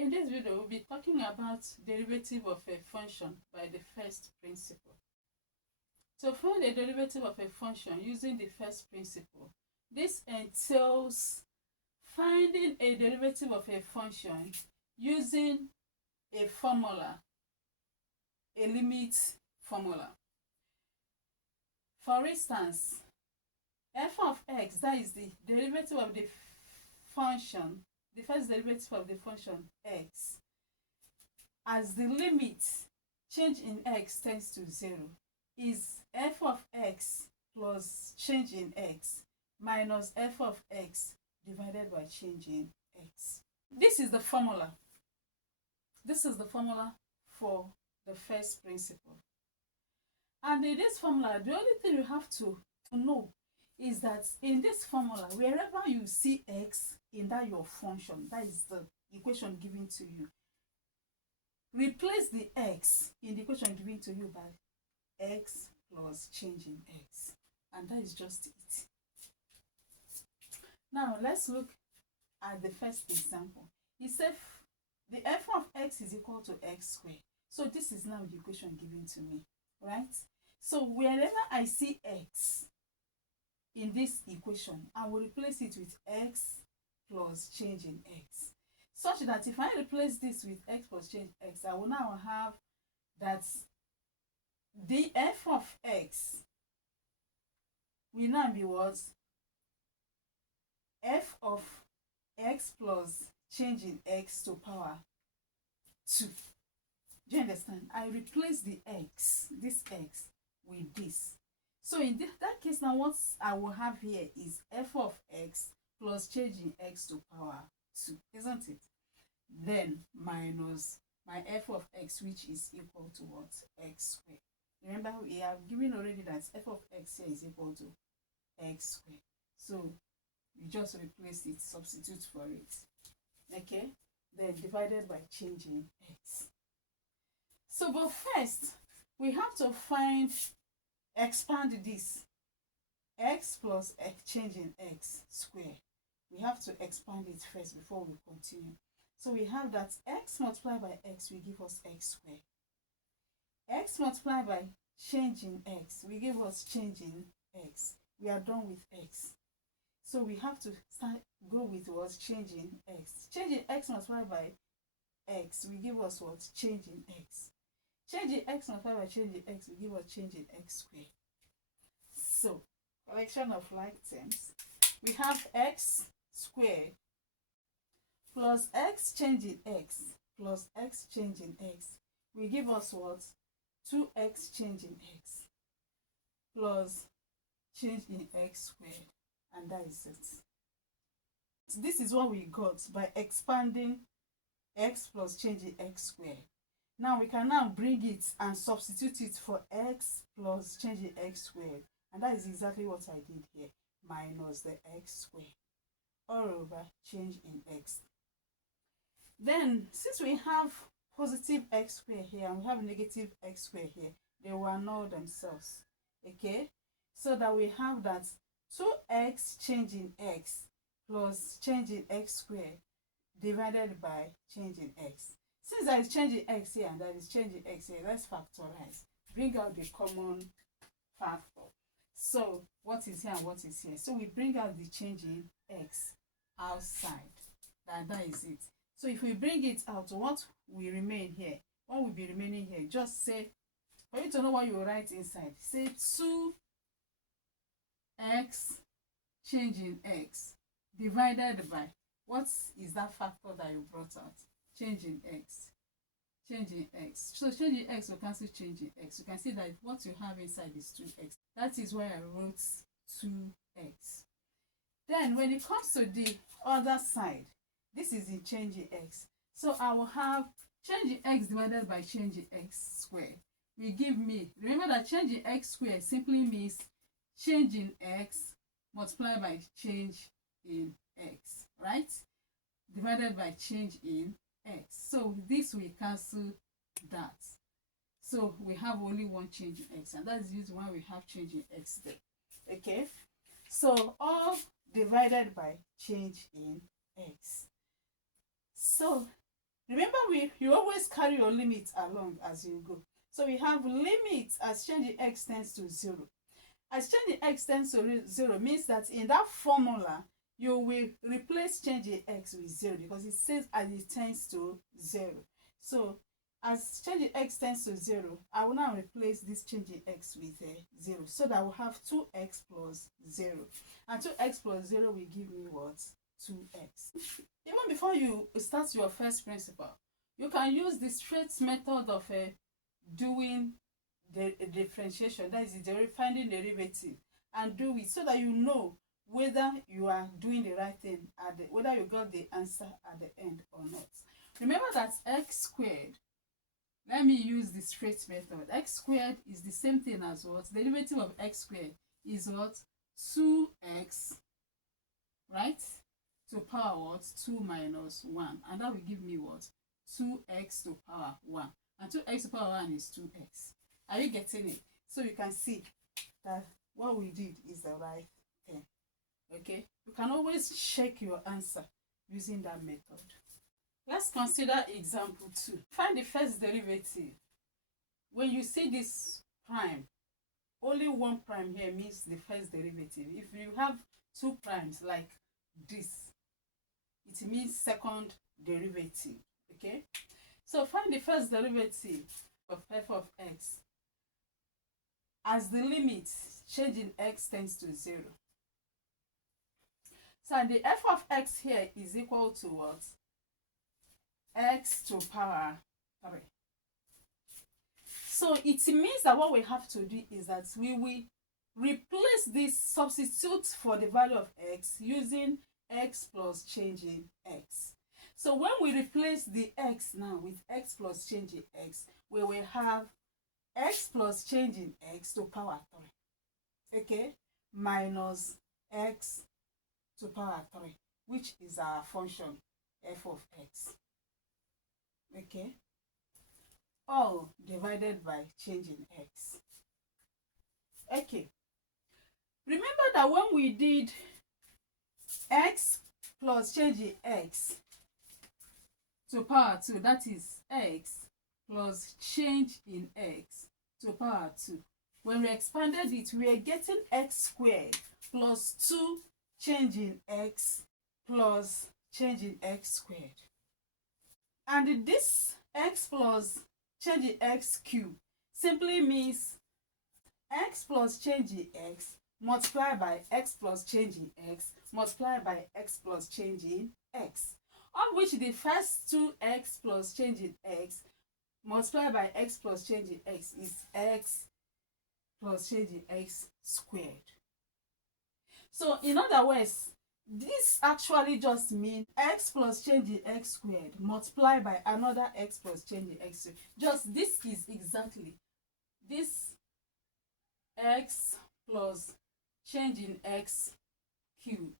In this video, we'll be talking about derivative of a function by the first principle. To find a derivative of a function using the first principle, this entails finding a derivative of a function using a formula, a limit formula. For instance, f of x, that is the derivative of the function, the first derivative of the function x, as the limit change in x tends to 0, is f of x plus change in x minus f of x divided by change in x. This is the formula. This is the formula for the first principle. And in this formula, the only thing you have to know is that in this formula, wherever you see x in that your function, that is the equation given to you, replace the x in the equation given to you by x plus change in x, and that is just it. Now let's look at the first example. It says the f of x is equal to x squared. So this is now the equation given to me, right? So wherever I see x in this equation, I will replace it with x plus change in x, such that if I replace this with x plus change x, I will now have that the f of x will now be what? F of x plus change in x to power 2. Do you understand? I replace the x, this x, with this. So in that case now, what I will have here is f of x plus change in x to power 2, isn't it? Then minus my f of x, which is equal to what? X squared. Remember, we have given already that f of x here is equal to x squared. So you just replace it, substitute for it. Okay? Then divided by change in x. So, but first, we have to expand this. X plus x change in x squared. We have to expand it first before we continue. So we have that x multiplied by x will give us x squared. X multiplied by change in x will give us change in x. We are done with x. So we have to go with what? Change in x. Change in x multiplied by x will give us what? Change in x. Change in x multiplied by change in x will give us change in x squared. So, collection of like terms. We have x squared plus x change in x plus x change in x will give us what? 2x change in x plus change in x squared. And that is it. This is what we got by expanding x plus change in x squared. Now we can now bring it and substitute it for x plus change in x squared. And that is exactly what I did here. Minus the x squared all over change in x. Then, since we have positive x squared here and we have negative x squared here, they will annul themselves. Okay? So that we have that 2x change in x plus change in x squared divided by change in x. Since there is change in x here and there is change in x here, let's factorize. Bring out the common factor. So what is here and what is here? So we bring out the change in x outside. That is it. So if we bring it out, what will remain here? What will be remaining here? Just say, for you to know what you will write inside, say 2x change in x divided by, what is that factor that you brought out? Change in x. Change in x. So change in x will cancel change in x. You can see that what you have inside is 2x. That is why I wrote 2x. Then when it comes to the other side, this is in change in x. So I will have change in x divided by change in x squared will give me, remember that change in x squared simply means change in x multiplied by change in x, right? Divided by change in x. So this will cancel that. So we have only one change in x, and that's the reason why we have change in x there. Okay? So all divided by change in x. So Remember, you always carry your limit along as you go. So we have limit as change in x tends to 0. As change in x tends to 0 means that in that formula, you will replace change in x with 0 because it says as it tends to 0. So as change in x tends to 0, I will now replace this change in x with 0. So that I will have 2x plus 0. And 2x plus 0 will give me what? 2x. Even before you start your first principle, you can use the straight method of doing the differentiation, that is finding derivative, and do it so that you know whether you are doing the right thing whether you got the answer at the end or not. Remember that x squared, let me use the straight method. X squared is the same thing as what? The derivative of x squared is what? 2x, right? To power what? 2 minus 1. And that will give me what? 2x to power 1. And 2x to power 1 is 2x. Are you getting it? So you can see that what we did is the right thing. Okay? You can always check your answer using that method. Let's consider example 2. Find the first derivative. When you see this prime, only one prime here means the first derivative. If you have two primes like this, it means second derivative. Okay? So find the first derivative of f of x as the limit change in x tends to 0. So the f of x here is equal to what? X to power 3. So it means that what we have to do is that we will replace this, substitute for the value of x using x plus change in x. So when we replace the x now with x plus change in x, we will have x plus change in x to power 3, okay, minus x to power 3, which is our function f of x, okay, all divided by change in x. Okay, remember that when we did x plus change in x to power 2, that is x plus change in x to power 2. When we expanded it, we are getting x squared plus 2 change in x plus change in x squared. And this x plus change in x cubed simply means x plus change in x multiplied by x plus change in x multiplied by x plus change in x, of which the first 2x plus change in x multiplied by x plus change in x is x plus change in x squared. So in other words, this actually just means x plus change in x squared multiplied by another x plus change in x squared. Just this is exactly this x plus change in x cube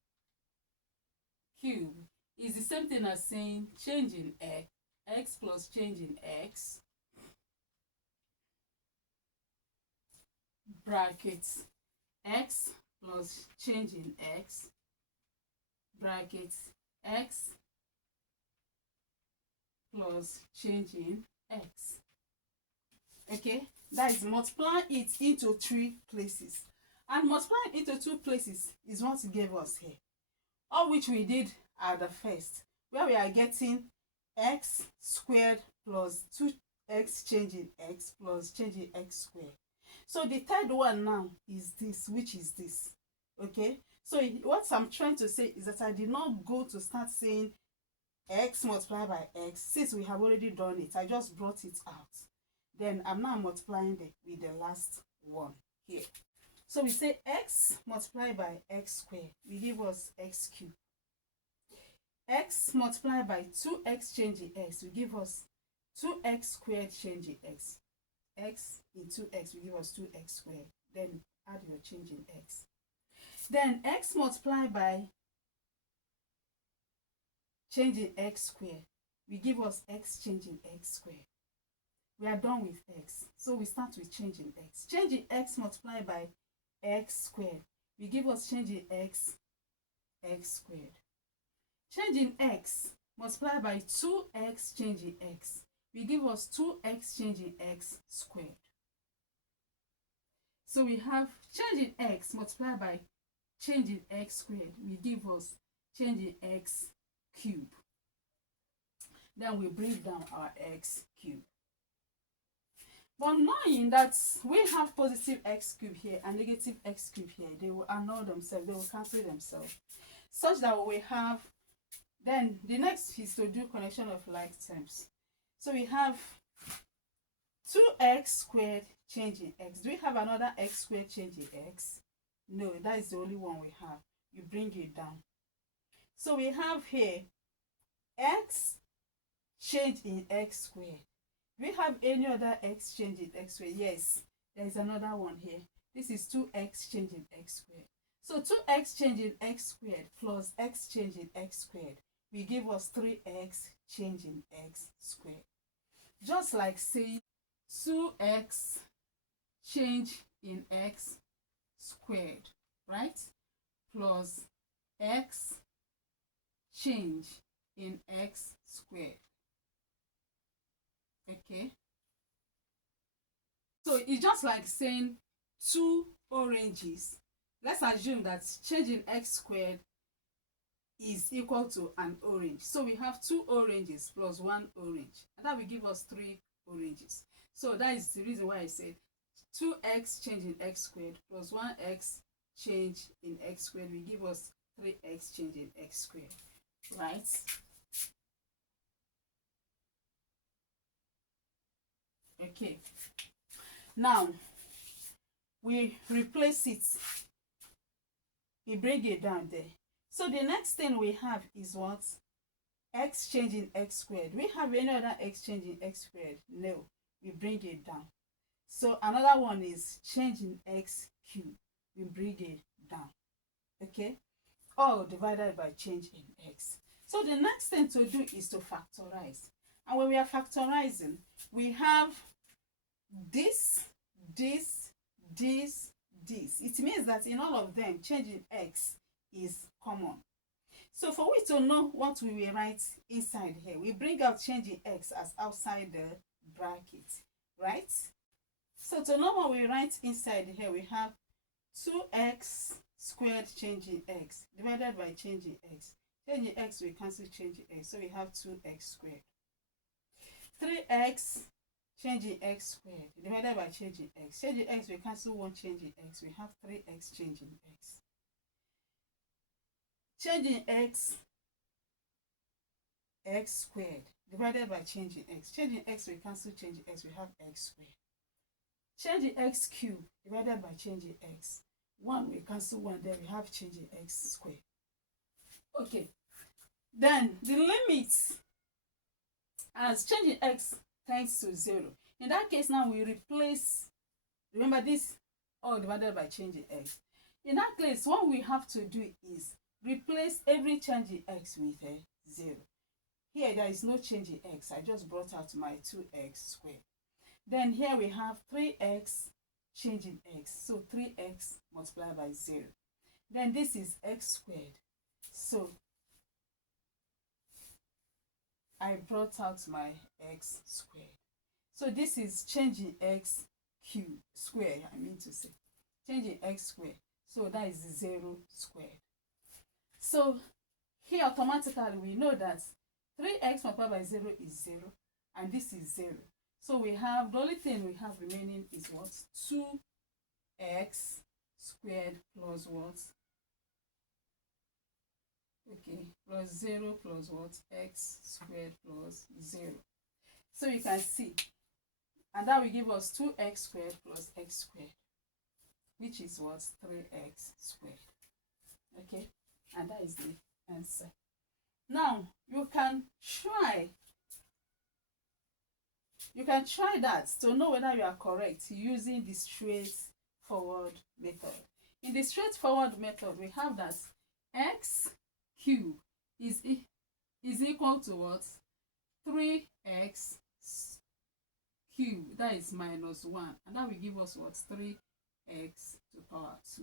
is the same thing as saying change in x plus change in x brackets x plus change in x brackets x plus change in x. Okay, that is multiplying it into 3 places, and multiplying into 2 places is what it gave us here, all which we did at the first, where we are getting x squared plus 2x change in x plus change in x squared. So the third one now is this, which is this. Okay, so what I'm trying to say is that I did not go to start saying x multiplied by x, since we have already done it. I just brought it out. Then I'm now multiplying with the last one here. So we say x multiplied by x squared will give us x cubed. X multiplied by 2x change in x will give us 2x squared change in x. X in 2x will give us 2x squared. Then add your change in x. Then x multiplied by change in x squared will give us x change in x squared. We are done with x. So we start with change in x. Change in x multiplied by x squared will give us change in x squared. Change in x multiplied by 2x changing x will give us 2x changing x squared. So we have changing x multiplied by changing x squared will give us changing x cube. Then we break down our x cube. But knowing that we have positive x cube here and negative x cube here, they will annul themselves, they will cancel themselves, such that we have, then the next is to do connection of like terms. So we have 2x squared changing x. Do we have another x squared changing x? No, that is the only one we have. You bring it down. So we have here x change in x squared. Do we have any other x change in x squared? Yes, there is another one here. This is 2x change in x squared. So 2x change in x squared plus x change in x squared will give us 3x change in x squared. Just like saying 2x change in x squared, right? Plus x change in x squared. Okay. So it's just like saying 2 oranges. Let's assume that changing x squared is equal to an orange. So we have 2 oranges plus 1 orange. And that will give us 3 oranges. So that is the reason why I said 2x change in x squared plus 1x change in x squared will give us 3x change in x squared. Right? Okay. Now, we replace it. We bring it down there. So the next thing we have is what? X changing x squared. Do we have any other x changing x squared? No. We bring it down. So another one is changing x cube. We bring it down. Okay? All divided by change in x. So the next thing to do is to factorize. And when we are factorizing, we have this. It means that in all of them, changing x is common. So for we to know what we will write inside here, we bring out changing x as outside the bracket, right? So to know what we write inside here, we have 2x squared changing x divided by changing x. Changing x, we cancel changing x, so we have 2x squared. 3x changing x squared divided by changing x. Changing x, we cancel 1 changing x, we have 3x changing x. Changing x squared divided by changing x. Changing x, we cancel changing x, we have x squared. Changing x cubed divided by changing x. 1, we cancel 1, then we have changing x squared. Okay. Then the limit as changing x tends to 0. In that case, now we replace, remember this, all divided by changing x. In that case, what we have to do is replace every change in x with a 0. Here, there is no change in x. I just brought out my 2x squared. Then here we have 3x change in x. So 3x multiplied by 0. Then this is x squared. So I brought out my x squared. So this is changing x cubed square, I mean to say. Changing x squared. So that is 0 squared. So here automatically we know that 3x multiplied by 0 is 0. And this is 0. So we have, the only thing we have remaining is what? 2x squared plus what? Okay, plus 0 plus what? X squared plus 0. So you can see, and that will give us 2x squared plus x squared, which is what? 3x squared. Okay, and that is the answer. Now you can try that to know whether you are correct using the straightforward method. In the straightforward method, we have that x cubed is equal to what? 3x cubed, that is minus 1, and that will give us what? 3x to the power 2.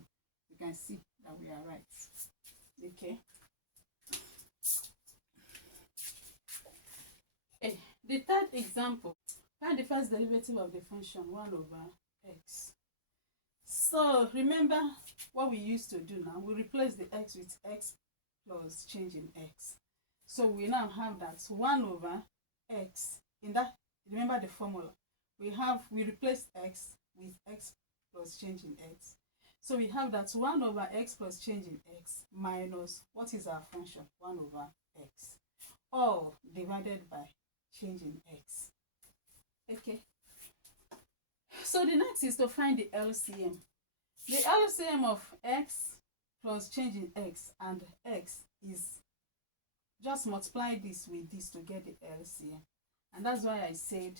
You can see that we are right. Okay. The third example, find the first derivative of the function 1 over x. So remember what we used to do now. We replace the x with x plus change in x. So we now have that 1 over x. In that, remember the formula. We replace x with x plus change in x. So we have that 1 over x plus change in x minus, what is our function? 1 over x. All divided by change in x. Okay. So the next is to find the LCM. The LCM of x plus change in x and x is just multiply this with this to get the LCM. And that's why I said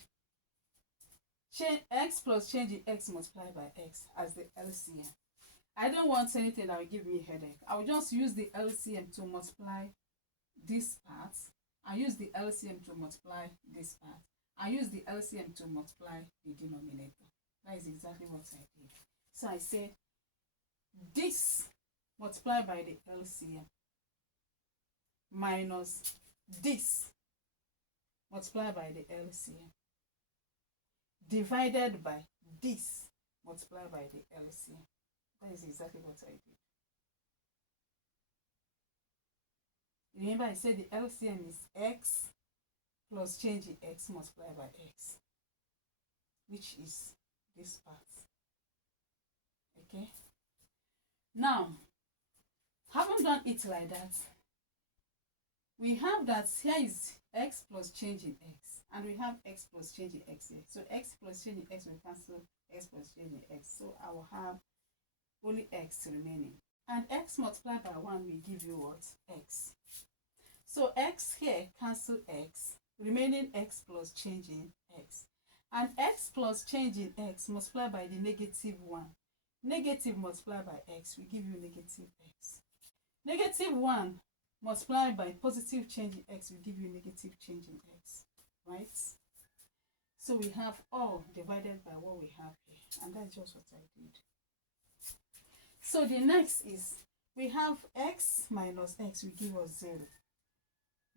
x plus change in x multiplied by x as the LCM. I don't want anything that will give me a headache. I will just use the LCM to multiply this part. I use the LCM to multiply this part. I use the LCM to multiply the denominator. That is exactly what I did. So I said this multiplied by the LCM minus this multiplied by the LCM divided by this multiplied by the LCM. That is exactly what I did. Remember I said the LCM is x plus change in x multiplied by x, which is this part. Okay. Now, having done it like that, we have that here is x plus change in x, and we have x plus change in x here. So x plus change in x will cancel x plus change in x. So I will have only x remaining. And x multiplied by 1 will give you what? X. So x here cancel x, remaining x plus change in x. And x plus change in x multiplied by the negative 1. Negative multiplied by x will give you negative x. Negative 1 multiplied by positive change in x will give you negative change in x. Right? So we have all divided by what we have here. And that's just what I did. So the next is, we have x minus x will give us 0.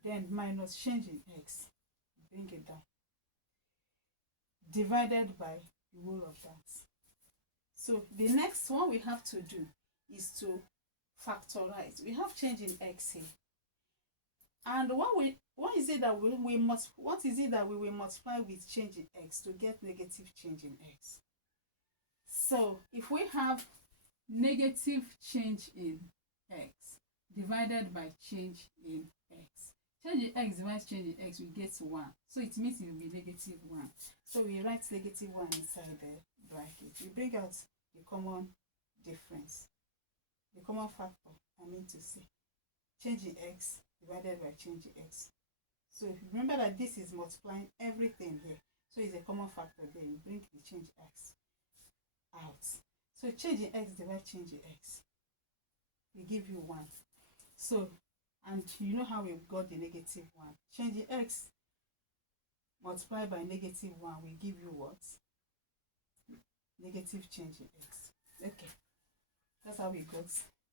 Then minus change in x, bring it down, divided by the whole of that. So the next one we have to do is to factorize. We have change in x here. And what is it that we will multiply with change in x to get negative change in x? So if we have negative change in x divided by change in x, change in x divides change in x, we get 1. So it means it will be negative 1. So we write negative 1 inside the bracket. We bring out the common difference, the common factor, I mean to say. Change in x divided by change in x. So remember that this is multiplying everything here. So it's a common factor there. You bring the change x out. So change in x divided change in x, we give you 1. So, and you know how we got the negative 1. Change in x multiplied by negative 1 will give you what? Negative change in x. Okay. That's how we got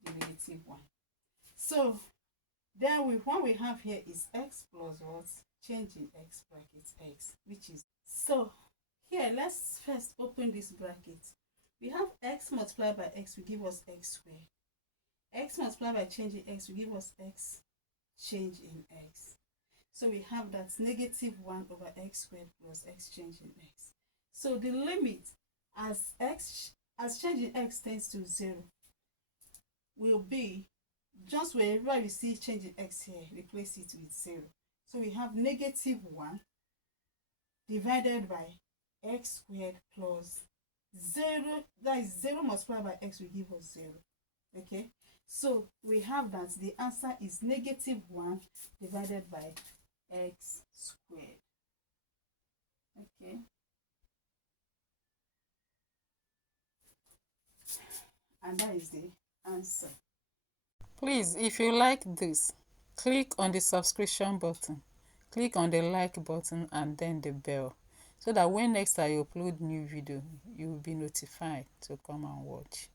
the negative 1. So, then what we have here is x plus what? Change in x bracket x, which is, so here let's first open this bracket. We have x multiplied by x will give us x squared. X multiplied by change in x will give us x change in x. So we have that negative 1 over x squared plus x change in x. So the limit as change in x tends to 0 will be, just wherever we see change in x here, replace it with 0. So we have negative 1 divided by x squared plus 0, that is 0 multiplied by x will give us 0. Okay, so we have that the answer is negative 1 divided by x squared. Okay, and that is the answer. Please, if you like this, click on the subscription button, click on the like button and then the bell, so that when next I upload new video, you will be notified to come and watch.